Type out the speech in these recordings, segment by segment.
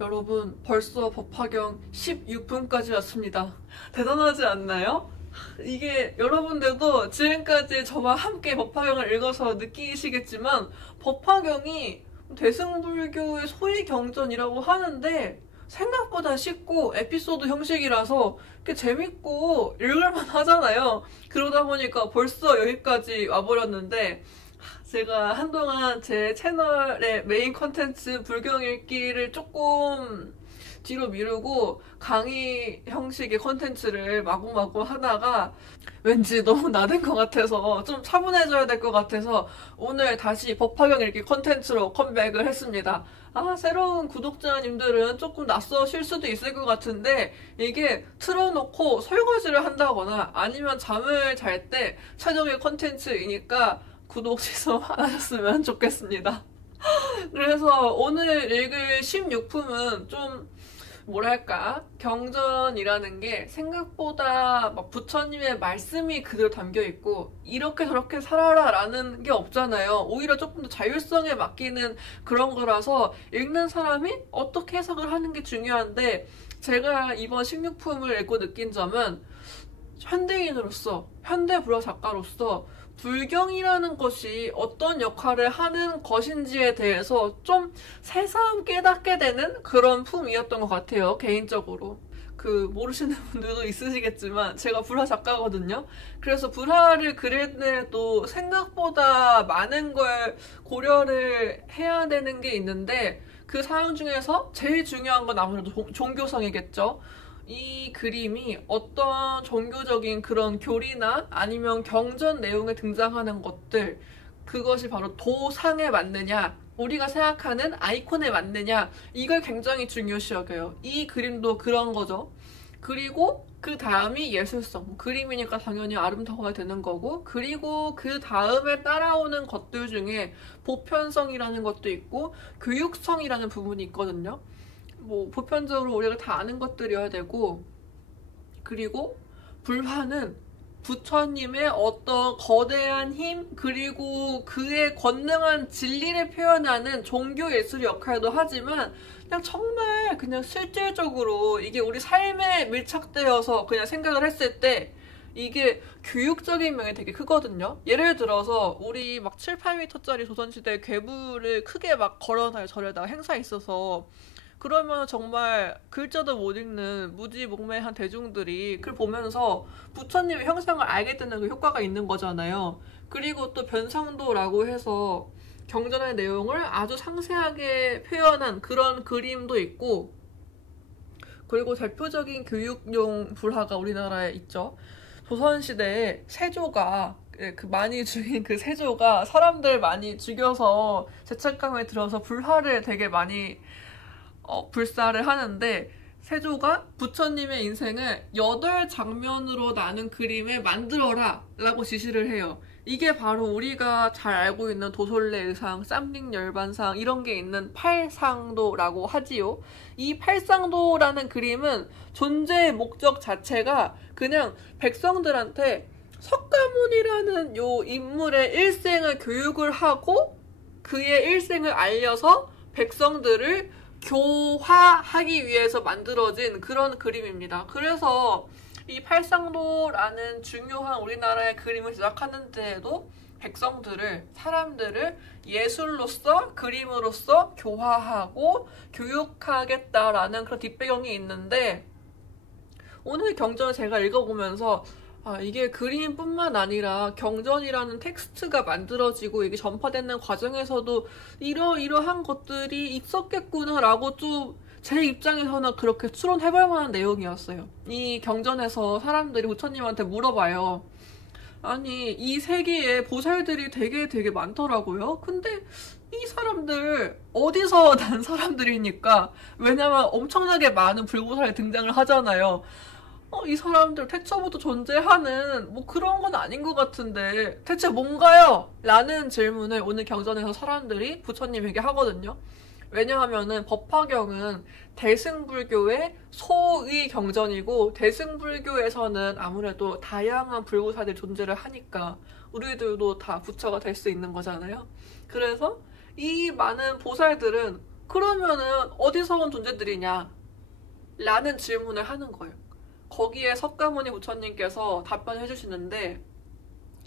여러분, 벌써 법화경 16분까지 왔습니다. 대단하지 않나요? 이게 여러분들도 지금까지 저와 함께 법화경을 읽어서 느끼시겠지만 법화경이 대승불교의 소위 경전이라고 하는데 생각보다 쉽고 에피소드 형식이라서 꽤 재밌고 읽을만 하잖아요. 그러다 보니까 벌써 여기까지 와버렸는데 제가 한동안 제 채널의 메인 컨텐츠 불경 읽기를 조금 뒤로 미루고 강의 형식의 컨텐츠를 마구마구 하다가 왠지 너무 나댄 것 같아서 좀 차분해져야 될 것 같아서 오늘 다시 법화경 읽기 컨텐츠로 컴백을 했습니다. 새로운 구독자님들은 조금 낯서실 수도 있을 것 같은데 이게 틀어놓고 설거지를 한다거나 아니면 잠을 잘 때 최적의 컨텐츠이니까 구독 취소 안 하셨으면 좋겠습니다. 그래서 오늘 읽을 16품은 좀 뭐랄까 경전이라는 게 생각보다 막 부처님의 말씀이 그대로 담겨 있고 이렇게 저렇게 살아라 라는 게 없잖아요. 오히려 조금 더 자율성에 맡기는 그런 거라서 읽는 사람이 어떻게 해석을 하는 게 중요한데 제가 이번 16품을 읽고 느낀 점은 현대인으로서 현대불어 작가로서 불경이라는 것이 어떤 역할을 하는 것인지에 대해서 좀 새삼 깨닫게 되는 그런 품이었던 것 같아요. 개인적으로. 모르시는 분들도 있으시겠지만 제가 불화 작가거든요. 그래서 불화를 그릴 때도 생각보다 많은 걸 고려를 해야 되는 게 있는데 그 사항 중에서 제일 중요한 건 아무래도 종교성이겠죠. 이 그림이 어떤 종교적인 그런 교리나 아니면 경전 내용에 등장하는 것들, 그것이 바로 도상에 맞느냐, 우리가 생각하는 아이콘에 맞느냐, 이걸 굉장히 중요시 여겨요. 이 그림도 그런 거죠. 그리고 그 다음이 예술성. 그림이니까 당연히 아름다워야 되는 거고, 그리고 그 다음에 따라오는 것들 중에 보편성이라는 것도 있고 교육성이라는 부분이 있거든요. 보편적으로 우리가 다 아는 것들이어야 되고, 그리고 불화는 부처님의 어떤 거대한 힘, 그리고 그의 권능한 진리를 표현하는 종교 예술의 역할도 하지만 그냥 정말 그냥 실질적으로 이게 우리 삶에 밀착되어서 그냥 생각을 했을 때 이게 교육적인 면이 되게 크거든요. 예를 들어서 우리 막 7, 8m짜리 조선시대 괴물을 크게 막 걸어놔요. 절에다가 행사에 있어서. 그러면 정말 글자도 못 읽는 무지몽매한 대중들이 그걸 보면서 부처님의 형상을 알게 되는 그 효과가 있는 거잖아요. 그리고 또 변상도라고 해서 경전의 내용을 아주 상세하게 표현한 그런 그림도 있고, 그리고 대표적인 교육용 불화가 우리나라에 있죠. 조선시대에 세조가 많이 죽인 그 세조가 사람들 많이 죽여서 죄책감에 들어서 불화를 되게 많이 불사를 하는데 세조가 부처님의 인생을 8장면으로 나눈 그림을 만들어라 라고 지시를 해요. 이게 바로 우리가 잘 알고 있는 도솔래 의상, 쌈링열반상 이런 게 있는 팔상도라고 하지요. 이 팔상도라는 그림은 존재의 목적 자체가 그냥 백성들한테 석가모니라는 요 인물의 일생을 교육을 하고 그의 일생을 알려서 백성들을 교화하기 위해서 만들어진 그런 그림입니다. 그래서 이 팔상도라는 중요한 우리나라의 그림을 제작하는 데에도 백성들을, 사람들을 예술로서, 그림으로서 교화하고 교육하겠다라는 그런 뒷배경이 있는데, 오늘 경전을 제가 읽어보면서 이게 그림뿐만 아니라 경전이라는 텍스트가 만들어지고 이게 전파되는 과정에서도 이러이러한 것들이 있었겠구나라고 좀 제 입장에서는 그렇게 추론해볼 만한 내용이었어요. 이 경전에서 사람들이 부처님한테 물어봐요. 아니, 이 세계에 보살들이 되게 많더라고요. 근데 이 사람들 어디서 난 사람들이니까, 왜냐면 엄청나게 많은 불보살이 등장을 하잖아요. 이 사람들 태초부터 존재하는 그런 건 아닌 것 같은데 대체 뭔가요? 라는 질문을 오늘 경전에서 사람들이 부처님에게 하거든요. 왜냐하면은 법화경은 대승불교의 소의 경전이고, 대승불교에서는 아무래도 다양한 불보살들이 존재를 하니까 우리들도 다 부처가 될 수 있는 거잖아요. 그래서 이 많은 보살들은 그러면은 어디서 온 존재들이냐? 라는 질문을 하는 거예요. 거기에 석가모니 부처님께서 답변해 주시는데,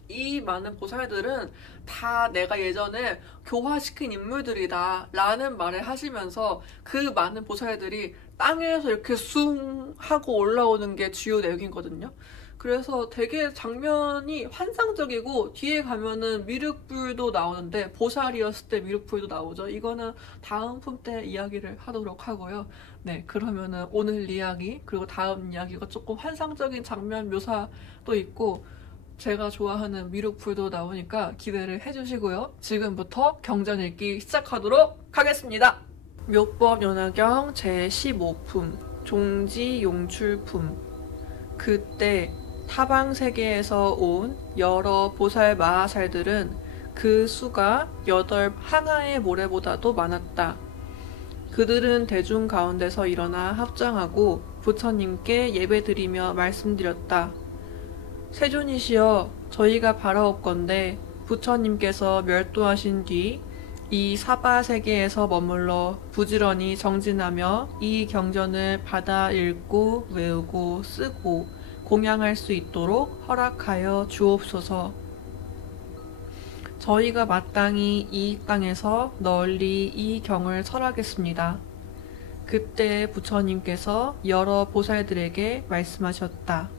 이 많은 보살들은 다 내가 예전에 교화시킨 인물들이다 라는 말을 하시면서 그 많은 보살들이 땅에서 이렇게 숭 하고 올라오는 게 주요 내용이거든요. 그래서 되게 장면이 환상적이고, 뒤에 가면은 미륵불도 나오는데, 보살이었을 때 미륵불도 나오죠. 이거는 다음 품 때 이야기를 하도록 하고요. 네, 그러면은 오늘 이야기 그리고 다음 이야기가 조금 환상적인 장면 묘사도 있고, 제가 좋아하는 미륵불도 나오니까 기대를 해주시고요. 지금부터 경전 읽기 시작하도록 하겠습니다. 묘법연화경 제15품 종지용출품. 그때 타방세계에서 온 여러 보살 마하살들은 그 수가 8 항아의 모래보다도 많았다. 그들은 대중 가운데서 일어나 합장하고 부처님께 예배드리며 말씀드렸다. 세존이시여, 저희가 바라옵건대 부처님께서 멸도하신 뒤 이 사바세계에서 머물러 부지런히 정진하며 이 경전을 받아 읽고 외우고 쓰고 공양할 수 있도록 허락하여 주옵소서. 저희가 마땅히 이 땅에서 널리 이 경을 설하겠습니다. 그때 부처님께서 여러 보살들에게 말씀하셨다.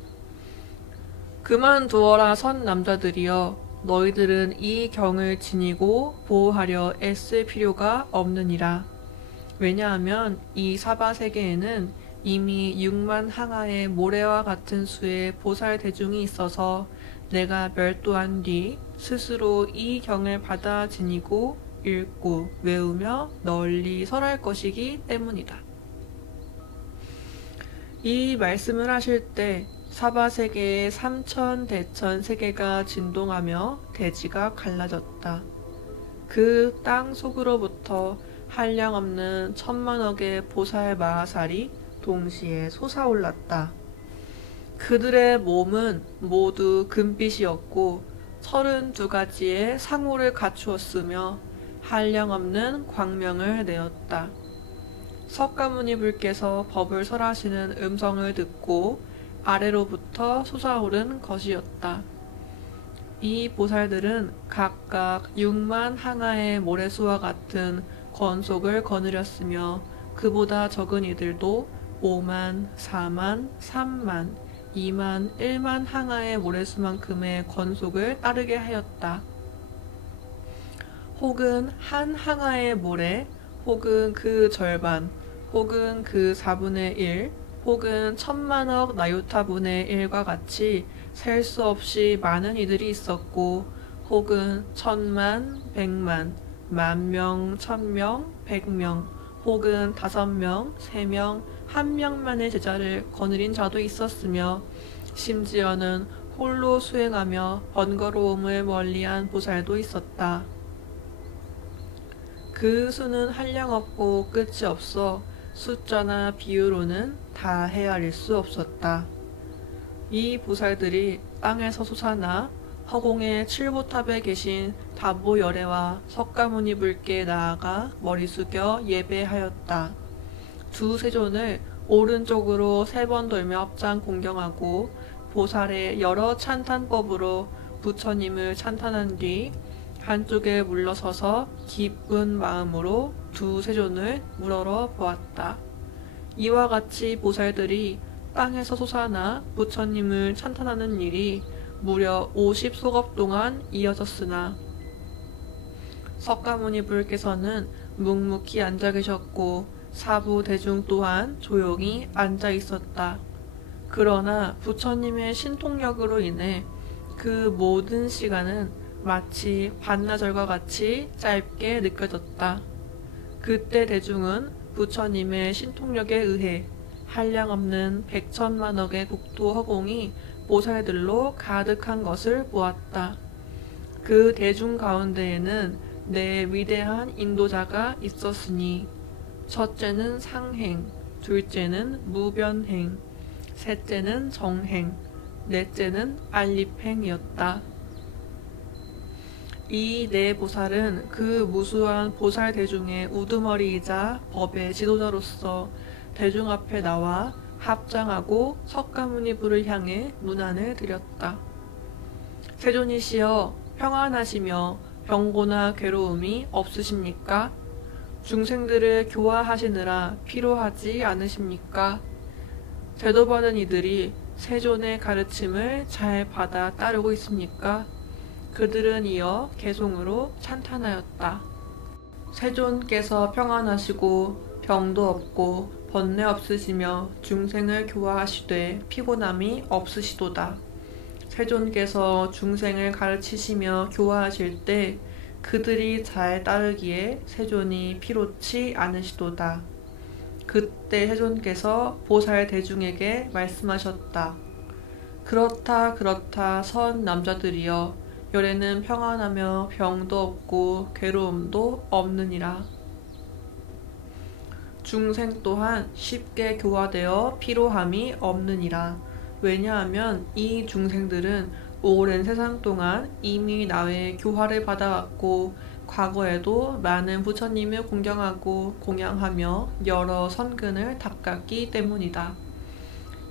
그만두어라 선 남자들이여, 너희들은 이 경을 지니고 보호하려 애쓸 필요가 없느니라. 왜냐하면 이 사바세계에는 이미 6만 항아의 모래와 같은 수의 보살 대중이 있어서 내가 멸도한 뒤 스스로 이 경을 받아 지니고 읽고 외우며 널리 설할 것이기 때문이다. 이 말씀을 하실 때 사바세계의 3천 대천 세계가 진동하며 대지가 갈라졌다. 그 땅 속으로부터 한량없는 1000만억의 보살 마하살이 동시에 솟아올랐다. 그들의 몸은 모두 금빛이었고 32가지의 상호를 갖추었으며 한량없는 광명을 내었다. 석가모니 불께서 법을 설하시는 음성을 듣고 아래로부터 솟아오른 것이었다. 이 보살들은 각각 6만 항아의 모래수와 같은 권속을 거느렸으며 그보다 적은 이들도 5만, 4만, 3만, 2만, 1만 항아의 모래수만큼의 권속을 따르게 하였다. 혹은 한 항아의 모래, 혹은 그 절반, 혹은 그 4분의 1, 혹은 1000만억 나유타분의 1과 같이 셀 수 없이 많은 이들이 있었고, 혹은 1000만, 100만, 10,000명, 1000명, 100명, 혹은 5명, 3명, 1명만의 제자를 거느린 자도 있었으며, 심지어는 홀로 수행하며 번거로움을 멀리한 보살도 있었다. 그 수는 한량없고 끝이 없어 숫자나 비유로는 다 헤아릴 수 없었다. 이 보살들이 땅에서 솟아나 허공의 칠보탑에 계신 다보열애와 석가모니 불께 나아가 머리 숙여 예배하였다. 두 세존을 오른쪽으로 3번 돌며 합장 공경하고 보살의 여러 찬탄법으로 부처님을 찬탄한 뒤 한쪽에 물러서서 기쁜 마음으로 두 세존을 우러러 보았다. 이와 같이 보살들이 땅에서 솟아나 부처님을 찬탄하는 일이 무려 50소겁 동안 이어졌으나 석가모니 불께서는 묵묵히 앉아 계셨고 사부 대중 또한 조용히 앉아 있었다. 그러나 부처님의 신통력으로 인해 그 모든 시간은 마치 반나절과 같이 짧게 느껴졌다. 그때 대중은 부처님의 신통력에 의해 한량없는 100천만억의 국토 허공이 보살들로 가득한 것을 보았다. 그 대중 가운데에는 네 위대한 인도자가 있었으니 첫째는 상행, 둘째는 무변행, 셋째는 정행, 넷째는 안립행이었다. 이 네 보살은 그 무수한 보살 대중의 우두머리이자 법의 지도자로서 대중 앞에 나와 합장하고 석가모니부를 향해 문안을 드렸다. 세존이시여, 평안하시며 병고나 괴로움이 없으십니까? 중생들을 교화하시느라 피로하지 않으십니까? 제도받은 이들이 세존의 가르침을 잘 받아 따르고 있습니까? 그들은 이어 개송으로 찬탄하였다. 세존께서 평안하시고 병도 없고 번뇌 없으시며 중생을 교화하시되 피곤함이 없으시도다. 세존께서 중생을 가르치시며 교화하실 때 그들이 잘 따르기에 세존이 피로치 않으시도다. 그때 세존께서 보살 대중에게 말씀하셨다. 그렇다 그렇다 선 남자들이여, 열에는 평안하며 병도 없고 괴로움도 없느니라. 중생 또한 쉽게 교화되어 피로함이 없느니라. 왜냐하면 이 중생들은 오랜 세상 동안 이미 나의 교화를 받아왔고 과거에도 많은 부처님을 공경하고 공양하며 여러 선근을 닦았기 때문이다.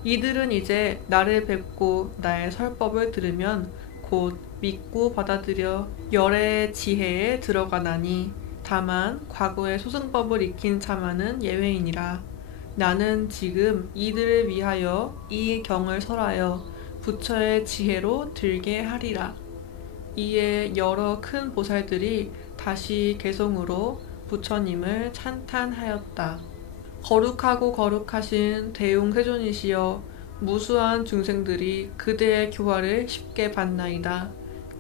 이들은 이제 나를 뵙고 나의 설법을 들으면 곧 믿고 받아들여 열의 지혜에 들어가나니, 다만 과거의 소승법을 익힌 자만은 예외이니라. 나는 지금 이들을 위하여 이 경을 설하여 부처의 지혜로 들게 하리라. 이에 여러 큰 보살들이 다시 개송으로 부처님을 찬탄하였다. 거룩하고 거룩하신 대용세존이시여, 무수한 중생들이 그대의 교화를 쉽게 받나이다.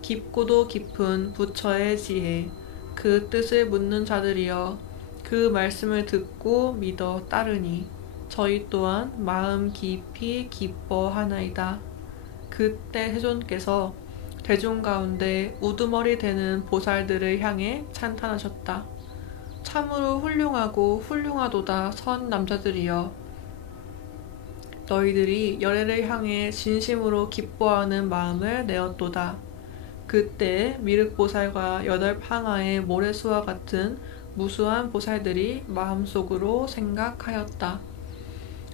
깊고도 깊은 부처의 지혜, 그 뜻을 묻는 자들이여, 그 말씀을 듣고 믿어 따르니 저희 또한 마음 깊이 기뻐하나이다. 그때 세존께서 대중 가운데 우두머리 되는 보살들을 향해 찬탄하셨다. 참으로 훌륭하고 훌륭하도다 선 남자들이여, 너희들이 열애를 향해 진심으로 기뻐하는 마음을 내었도다. 그때 미륵보살과 여덟 항아의 모래수와 같은 무수한 보살들이 마음속으로 생각하였다.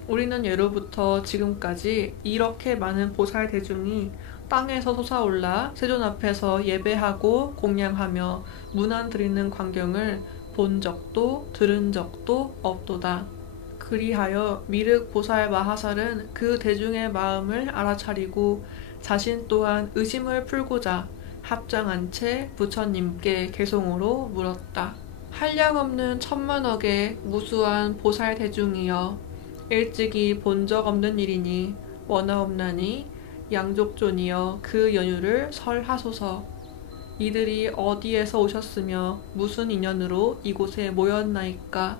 우리는 예로부터 지금까지 이렇게 많은 보살 대중이 땅에서 솟아올라 세존 앞에서 예배하고 공양하며 문안 드리는 광경을 본 적도 들은 적도 없도다. 그리하여 미륵 보살 마하살은 그 대중의 마음을 알아차리고 자신 또한 의심을 풀고자 합장한 채 부처님께 개송으로 물었다. 한량없는 천만억의 무수한 보살 대중이여, 일찍이 본 적 없는 일이니 원하옵나니 양족존이여 그 연유를 설하소서. 이들이 어디에서 오셨으며 무슨 인연으로 이곳에 모였나이까?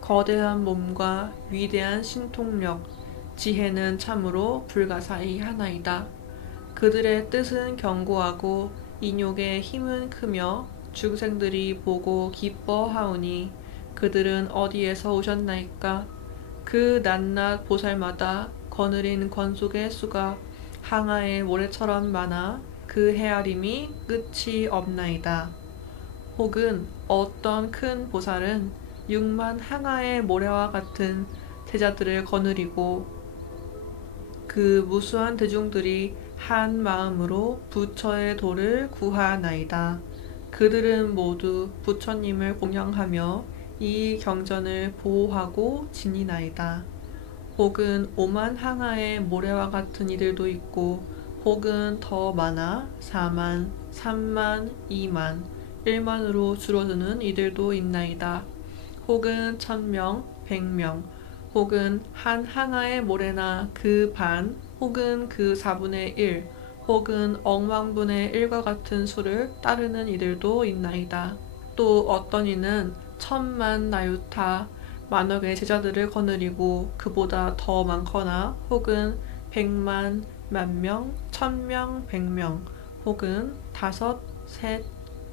거대한 몸과 위대한 신통력, 지혜는 참으로 불가사의 하나이다. 그들의 뜻은 견고하고 인욕의 힘은 크며 중생들이 보고 기뻐하오니 그들은 어디에서 오셨나이까? 그 낱낱 보살마다 거느린 권속의 수가 항아의 모래처럼 많아 그 헤아림이 끝이 없나이다. 혹은 어떤 큰 보살은 6만 항아의 모래와 같은 제자들을 거느리고 그 무수한 대중들이 한 마음으로 부처의 도를 구하나이다. 그들은 모두 부처님을 공양하며 이 경전을 보호하고 지니나이다. 혹은 5만 항아의 모래와 같은 이들도 있고, 혹은 더 많아 4만, 3만, 2만, 1만으로 줄어드는 이들도 있나이다. 혹은 1000명, 100명, 혹은 한 항아의 모래나 그 반, 혹은 그 4분의 1, 혹은 억만분의 1과 같은 수를 따르는 이들도 있나이다. 또 어떤 이는 1000만 나유타, 만억의 제자들을 거느리고 그보다 더 많거나, 혹은 100만, 만명, 1000명, 100명, 혹은 5, 셋,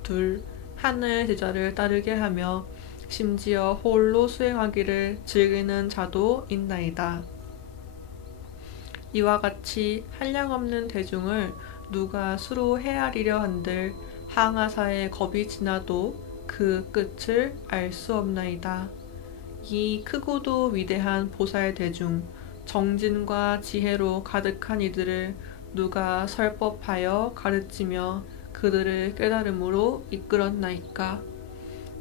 둘, 하나의 제자를 따르게 하며 심지어 홀로 수행하기를 즐기는 자도 있나이다. 이와 같이 한량없는 대중을 누가 수로 헤아리려 한들 항아사의 겁이 지나도 그 끝을 알 수 없나이다. 이 크고도 위대한 보살 대중, 정진과 지혜로 가득한 이들을 누가 설법하여 가르치며 그들을 깨달음으로 이끌었나이까.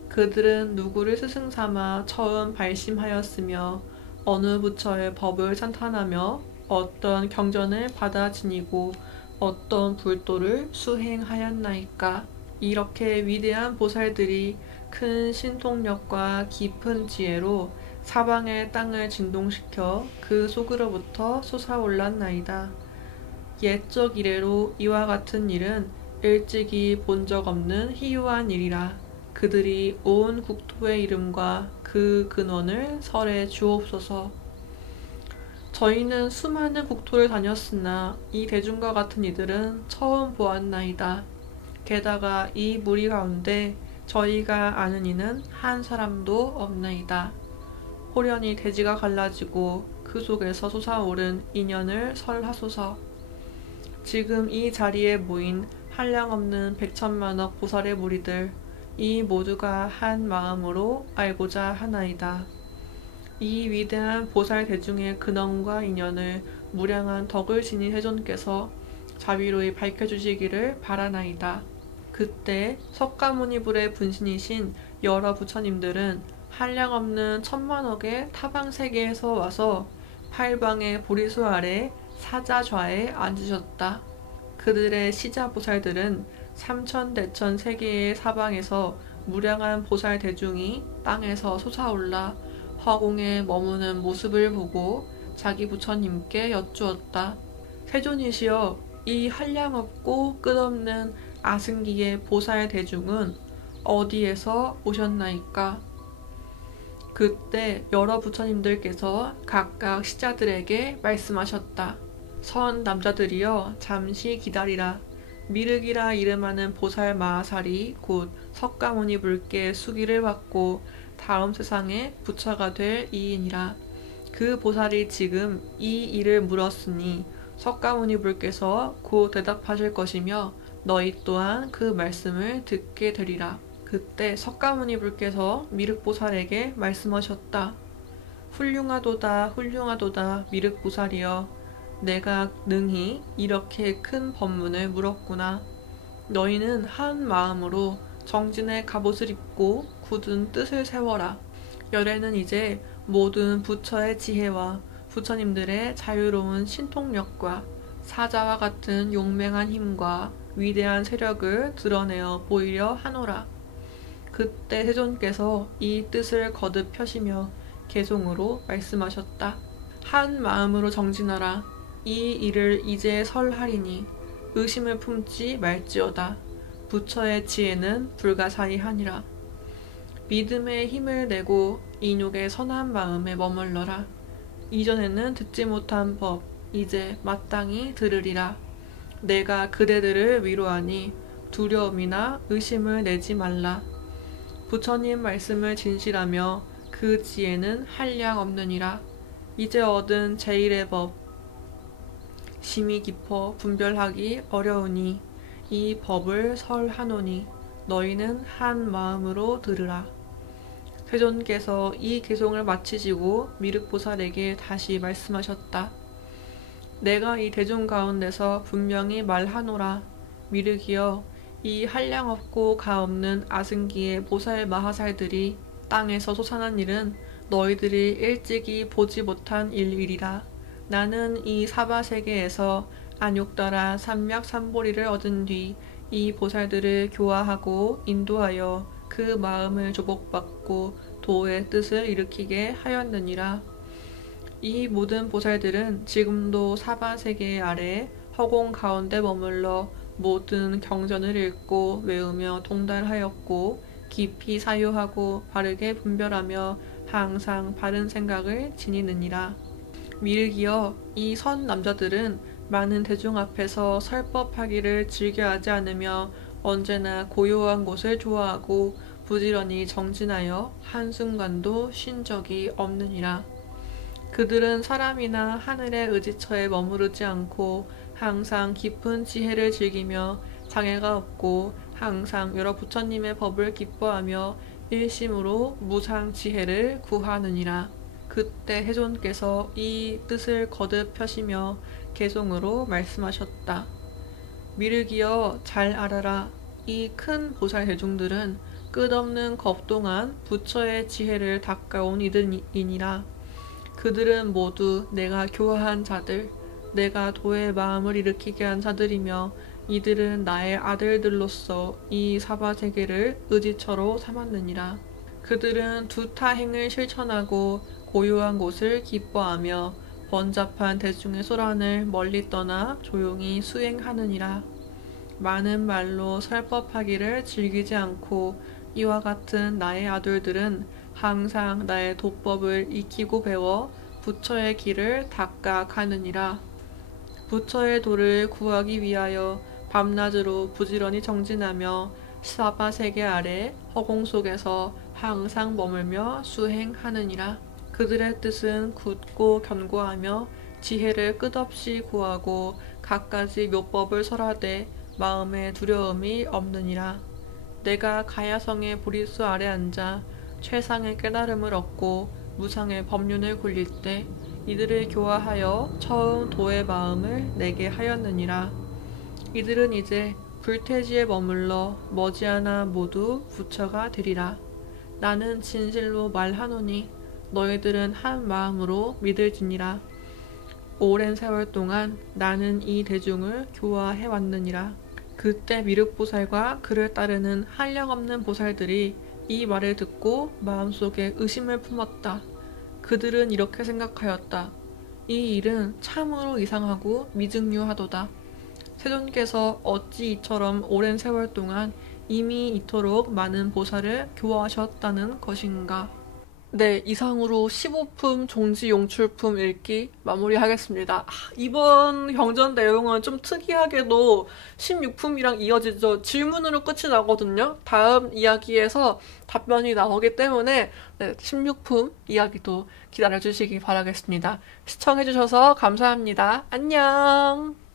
그들은 누구를 스승 삼아 처음 발심하였으며 어느 부처의 법을 찬탄하며 어떤 경전을 받아 지니고 어떤 불도를 수행하였나이까. 이렇게 위대한 보살들이 큰 신통력과 깊은 지혜로 사방의 땅을 진동시켜 그 속으로부터 솟아올랐나이다. 옛적 이래로 이와 같은 일은 일찍이 본 적 없는 희유한 일이라. 그들이 온 국토의 이름과 그 근원을 설해 주옵소서. 저희는 수많은 국토를 다녔으나 이 대중과 같은 이들은 처음 보았나이다. 게다가 이 무리 가운데 저희가 아는 이는 한 사람도 없나이다. 호련히 대지가 갈라지고 그 속에서 솟아오른 인연을 설하소서. 지금 이 자리에 모인 한량없는 백천만억 보살의 무리들, 이 모두가 한 마음으로 알고자 하나이다. 이 위대한 보살 대중의 근원과 인연을 무량한 덕을 지닌 세존께서 자비로이 밝혀주시기를 바라나이다. 그때 석가모니불의 분신이신 여러 부처님들은 한량없는 천만억의 타방세계에서 와서 팔방의 보리수 아래 사자좌에 앉으셨다. 그들의 시자보살들은 삼천대천 세계의 사방에서 무량한 보살 대중이 땅에서 솟아올라 화공에 머무는 모습을 보고 자기 부처님께 여쭈었다. 세존이시여, 이 한량없고 끝없는 아승기의 보살 대중은 어디에서 오셨나이까? 그때 여러 부처님들께서 각각 시자들에게 말씀하셨다. 선 남자들이여, 잠시 기다리라. 미륵이라 이름하는 보살 마하살이 곧 석가모니 불께 수기를 받고 다음 세상에 부처가 될 이인이라. 그 보살이 지금 이 일을 물었으니 석가모니 불께서 곧 대답하실 것이며 너희 또한 그 말씀을 듣게 되리라. 그때 석가모니 불께서 미륵보살에게 말씀하셨다. 훌륭하도다 훌륭하도다 미륵보살이여, 내가 능히 이렇게 큰 법문을 물었구나. 너희는 한 마음으로 정진의 갑옷을 입고 굳은 뜻을 세워라. 열애는 이제 모든 부처의 지혜와 부처님들의 자유로운 신통력과 사자와 같은 용맹한 힘과 위대한 세력을 드러내어 보이려 하노라. 그때 세존께서 이 뜻을 거듭 펴시며 개송으로 말씀하셨다. 한 마음으로 정진하라. 이 일을 이제 설하리니 의심을 품지 말지어다. 부처의 지혜는 불가사의하니라. 믿음의 힘을 내고 인욕의 선한 마음에 머물러라. 이전에는 듣지 못한 법, 이제 마땅히 들으리라. 내가 그대들을 위로하니 두려움이나 의심을 내지 말라. 부처님 말씀을 진실하며 그 지혜는 한량 없느니라. 이제 얻은 제1의 법, 심이 깊어 분별하기 어려우니 이 법을 설하노니 너희는 한 마음으로 들으라. 세존께서 이 개송을 마치시고 미륵보살에게 다시 말씀하셨다. 내가 이 대중 가운데서 분명히 말하노라. 미륵이여, 이 한량없고 가없는 아승기의 보살 마하살들이 땅에서 솟아난 일은 너희들이 일찍이 보지 못한 일이라. 나는 이 사바세계에서 안욕다라 삼맥삼보리를 얻은 뒤 이 보살들을 교화하고 인도하여 그 마음을 조복받고 도의 뜻을 일으키게 하였느니라. 이 모든 보살들은 지금도 사바세계 아래 허공 가운데 머물러 모든 경전을 읽고 외우며 동달하였고 깊이 사유하고 바르게 분별하며 항상 바른 생각을 지니느니라. 미륵이여, 이 선 남자들은 많은 대중 앞에서 설법하기를 즐겨하지 않으며 언제나 고요한 곳을 좋아하고 부지런히 정진하여 한순간도 쉰 적이 없느니라. 그들은 사람이나 하늘의 의지처에 머무르지 않고 항상 깊은 지혜를 즐기며 장애가 없고 항상 여러 부처님의 법을 기뻐하며 일심으로 무상지혜를 구하느니라. 그때 세존께서 이 뜻을 거듭 펴시며 개송으로 말씀하셨다. 미륵이여 잘 알아라. 이 큰 보살 대중들은 끝없는 겁동안 부처의 지혜를 닦아온 이들이니라. 그들은 모두 내가 교화한 자들, 내가 도의 마음을 일으키게 한 자들이며 이들은 나의 아들들로서 이 사바세계를 의지처로 삼았느니라. 그들은 두타행을 실천하고 고요한 곳을 기뻐하며 번잡한 대중의 소란을 멀리 떠나 조용히 수행하느니라. 많은 말로 설법하기를 즐기지 않고 이와 같은 나의 아들들은 항상 나의 도법을 익히고 배워 부처의 길을 닦아 가느니라. 부처의 도를 구하기 위하여 밤낮으로 부지런히 정진하며 사바세계 아래 허공 속에서 항상 머물며 수행하느니라. 그들의 뜻은 굳고 견고하며 지혜를 끝없이 구하고 갖가지 묘법을 설하되 마음에 두려움이 없느니라. 내가 가야성의 보리수 아래 앉아 최상의 깨달음을 얻고 무상의 법륜을 굴릴 때 이들을 교화하여 처음 도의 마음을 내게 하였느니라. 이들은 이제 불퇴지에 머물러 머지않아 모두 부처가 되리라. 나는 진실로 말하노니 너희들은 한 마음으로 믿을지니라. 오랜 세월 동안 나는 이 대중을 교화해 왔느니라. 그때 미륵보살과 그를 따르는 한량없는 보살들이 이 말을 듣고 마음속에 의심을 품었다. 그들은 이렇게 생각하였다. 이 일은 참으로 이상하고 미증유하도다. 세존께서 어찌 이처럼 오랜 세월 동안 이미 이토록 많은 보살을 교화하셨다는 것인가. 네, 이상으로 15품 종지용출품 읽기 마무리하겠습니다. 이번 경전 내용은 좀 특이하게도 16품이랑 이어지죠. 질문으로 끝이 나거든요. 다음 이야기에서 답변이 나오기 때문에 16품 이야기도 기다려주시기 바라겠습니다. 시청해주셔서 감사합니다. 안녕!